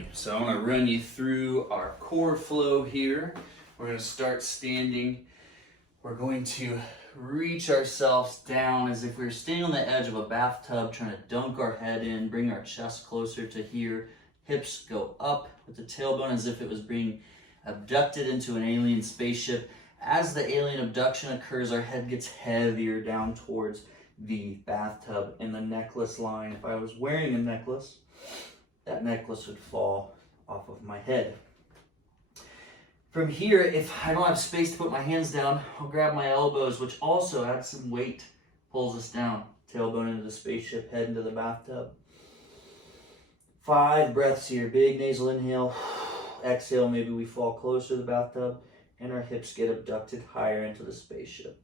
Alrighty, so I want to run you through our core flow here. We're going to start standing. We're going to reach ourselves down as if we were standing on the edge of a bathtub, trying to dunk our head in, bring our chest closer to here. Hips go up with the tailbone as if it was being abducted into an alien spaceship. As the alien abduction occurs, our head gets heavier down towards the bathtub and the necklace line. If I was wearing a necklace, that necklace would fall off of my head. From here, if I don't have space to put my hands down, I'll grab my elbows, which also adds some weight, pulls us down. Tailbone into the spaceship, head into the bathtub. 5 breaths here. Big nasal inhale. Exhale, maybe we fall closer to the bathtub, and our hips get abducted higher into the spaceship.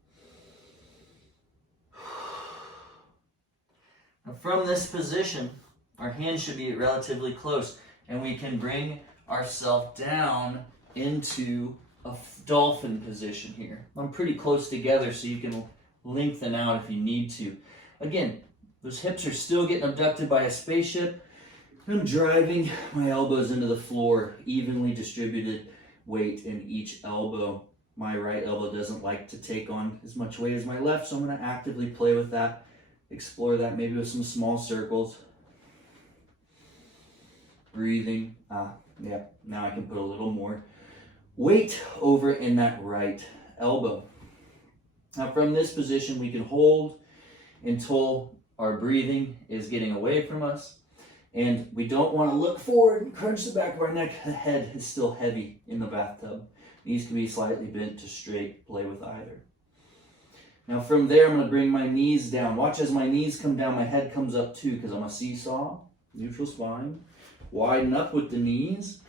Now from this position, our hands should be relatively close, and we can bring ourselves down into a dolphin position here. I'm pretty close together, so you can lengthen out if you need to. Again, those hips are still getting abducted by a spaceship. I'm driving my elbows into the floor, evenly distributed weight in each elbow. My right elbow doesn't like to take on as much weight as my left, so I'm going to actively play with that, explore that maybe with some small circles. Breathing. Yeah, now I can put a little more weight over in that right elbow. Now from this position, we can hold until our breathing is getting away from us. And we don't want to look forward and crunch the back of our neck. The head is still heavy in the bathtub. Knees can be slightly bent to straight. Play with either. Now from there, I'm going to bring my knees down. Watch as my knees come down, my head comes up too, because I'm a seesaw. Neutral spine. Widen up with the knees.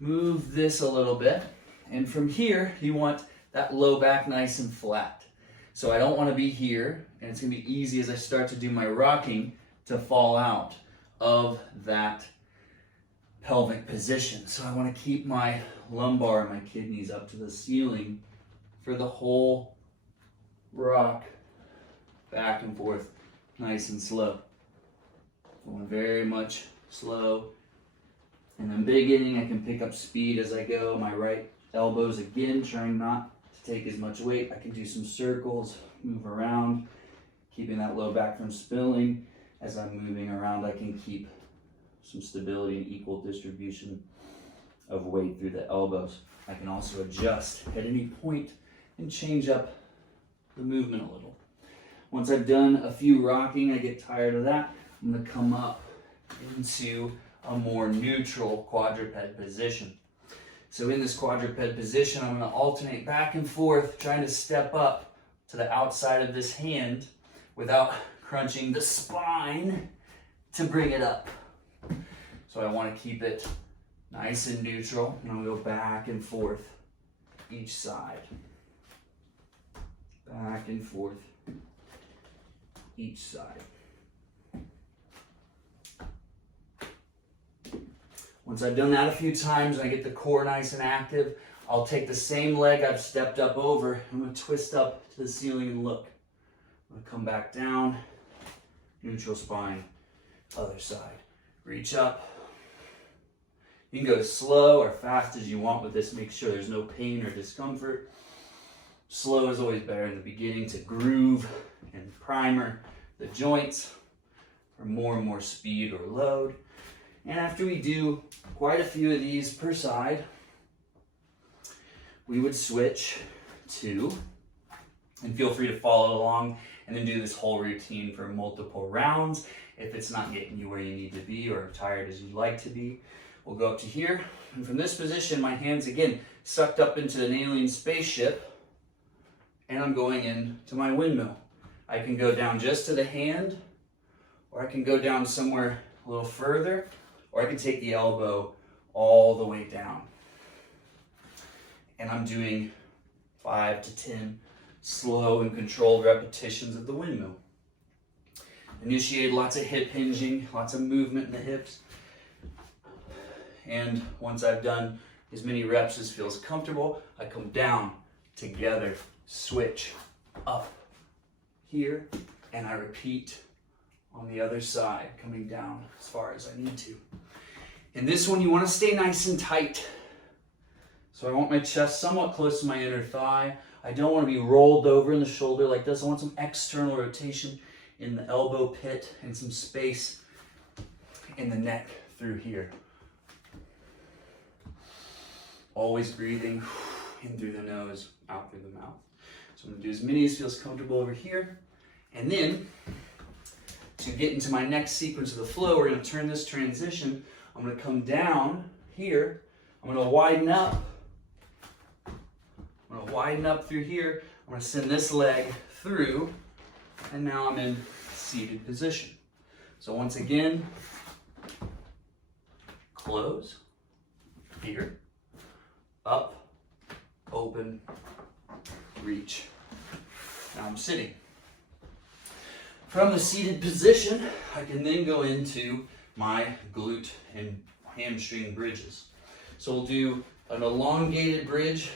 Move this a little bit. And from here, you want that low back nice and flat. So I don't want to be here, and it's going to be easy as I start to do my rocking to fall out of that pelvic position. So I want to keep my lumbar and my kidneys up to the ceiling for the whole rock, back and forth, nice and slow. Going very much slow. And then beginning, I can pick up speed as I go. My right elbows again, trying not to take as much weight. I can do some circles, move around, keeping that low back from spilling. As I'm moving around, I can keep some stability and equal distribution of weight through the elbows. I can also adjust at any point and change up the movement a little. Once I've done a few rocking, I get tired of that. I'm going to come up into a more neutral quadruped position. So in this quadruped position, I'm going to alternate back and forth, trying to step up to the outside of this hand without crunching the spine to bring it up. So I want to keep it nice and neutral, and I'll go back and forth each side. Back and forth each side. Once I've done that a few times and I get the core nice and active, I'll take the same leg I've stepped up over. I'm going to twist up to the ceiling and look. I'm going to come back down. Neutral spine, other side. Reach up. You can go as slow or fast as you want with this. Make sure there's no pain or discomfort. Slow is always better in the beginning to groove and primer the joints for more and more speed or load. And after we do quite a few of these per side, we would switch to, and feel free to follow along and then do this whole routine for multiple rounds. If it's not getting you where you need to be or tired as you'd like to be, we'll go up to here. And from this position, my hands again sucked up into an alien spaceship, and I'm going into my windmill. I can go down just to the hand, or I can go down somewhere a little further, or I can take the elbow all the way down. And I'm doing 5 to 10 slow and controlled repetitions of the windmill. Initiate lots of hip hinging, lots of movement in the hips. And once I've done as many reps as feels comfortable, I come down together, switch up here, and I repeat on the other side, coming down as far as I need to. In this one, you want to stay nice and tight. So I want my chest somewhat close to my inner thigh. I don't want to be rolled over in the shoulder like this. I want some external rotation in the elbow pit and some space in the neck through here. Always breathing in through the nose, out through the mouth. So I'm going to do as many as feels comfortable over here. And then, to get into my next sequence of the flow, we're going to turn this transition. I'm going to come down here. I'm going to widen up. I'm going to widen up through here. I'm going to send this leg through. And now I'm in seated position. So once again, close, here, up, open, reach. Now I'm sitting. From the seated position, I can then go into my glute and hamstring bridges. So we'll do an elongated bridge,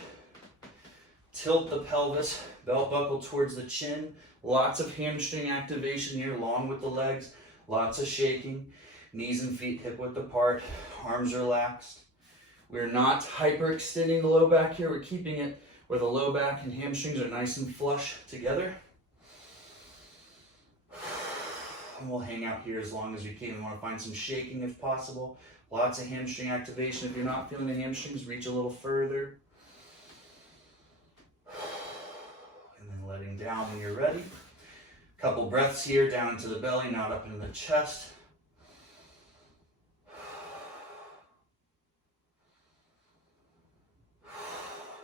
tilt the pelvis, belt buckle towards the chin, lots of hamstring activation here along with the legs, lots of shaking, knees and feet hip width apart, arms relaxed. We're not hyperextending the low back here, we're keeping it where the low back and hamstrings are nice and flush together. And we'll hang out here as long as we can. We want to find some shaking if possible. Lots of hamstring activation. If you're not feeling the hamstrings, reach a little further. And then letting down when you're ready. Couple breaths here, down into the belly, not up into the chest.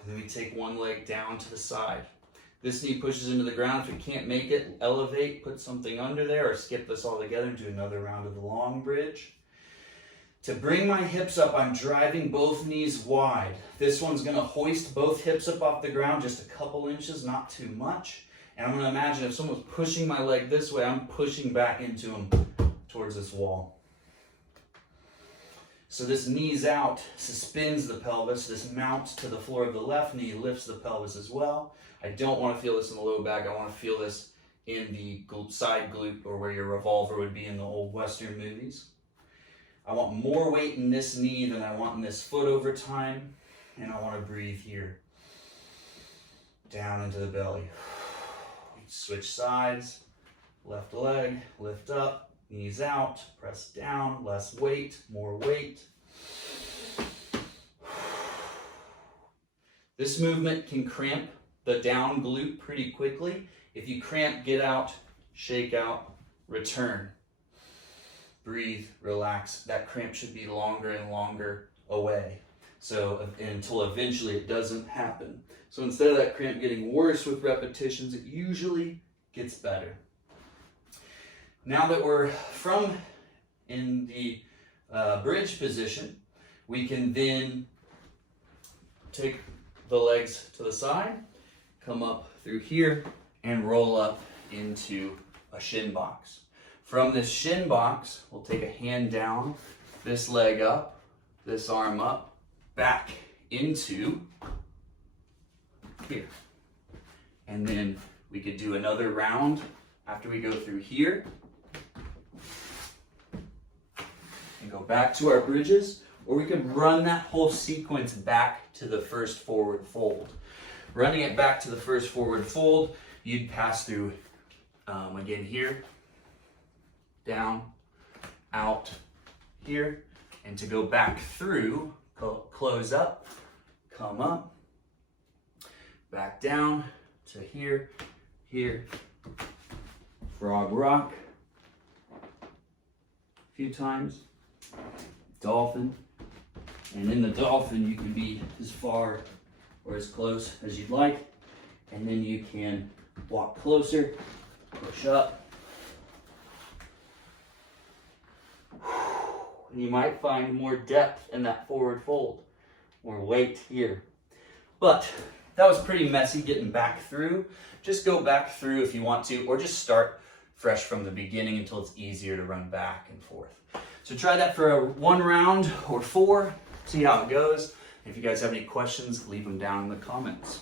And then we take one leg down to the side. This knee pushes into the ground. If you can't make it, elevate, put something under there, or skip this all together and do another round of the long bridge. To bring my hips up, I'm driving both knees wide. This one's going to hoist both hips up off the ground just a couple inches, not too much. And I'm going to imagine if someone's pushing my leg this way, I'm pushing back into them towards this wall. So this knee's out, suspends the pelvis. This mounts to the floor of the left knee, lifts the pelvis as well. I don't want to feel this in the low back. I want to feel this in the side glute, or where your revolver would be in the old Western movies. I want more weight in this knee than I want in this foot over time. And I want to breathe here. Down into the belly. Switch sides. Left leg, lift up. Knees out, press down, less weight, more weight. This movement can cramp the down glute pretty quickly. If you cramp, get out, shake out, return. Breathe, relax. That cramp should be longer and longer away. So until eventually it doesn't happen. So instead of that cramp getting worse with repetitions, it usually gets better. Now that we're in the bridge position, we can then take the legs to the side, come up through here, and roll up into a shin box. From this shin box, we'll take a hand down, this leg up, this arm up, back into here. And then we could do another round after we go through here. And go back to our bridges, or we could run that whole sequence back to the first forward fold. Running it back to the first forward fold, you'd pass through, again here, down, out, here, and to go back through, close up, come up, back down to here, here, frog rock, a few times. Dolphin, and in the dolphin you can be as far or as close as you'd like, and then you can walk closer, push up, and you might find more depth in that forward fold, more weight here. But that was pretty messy getting back through. Just go back through if you want to, or just start fresh from the beginning until it's easier to run back and forth. So try that for one round or 4, see how it goes. If you guys have any questions, leave them down in the comments.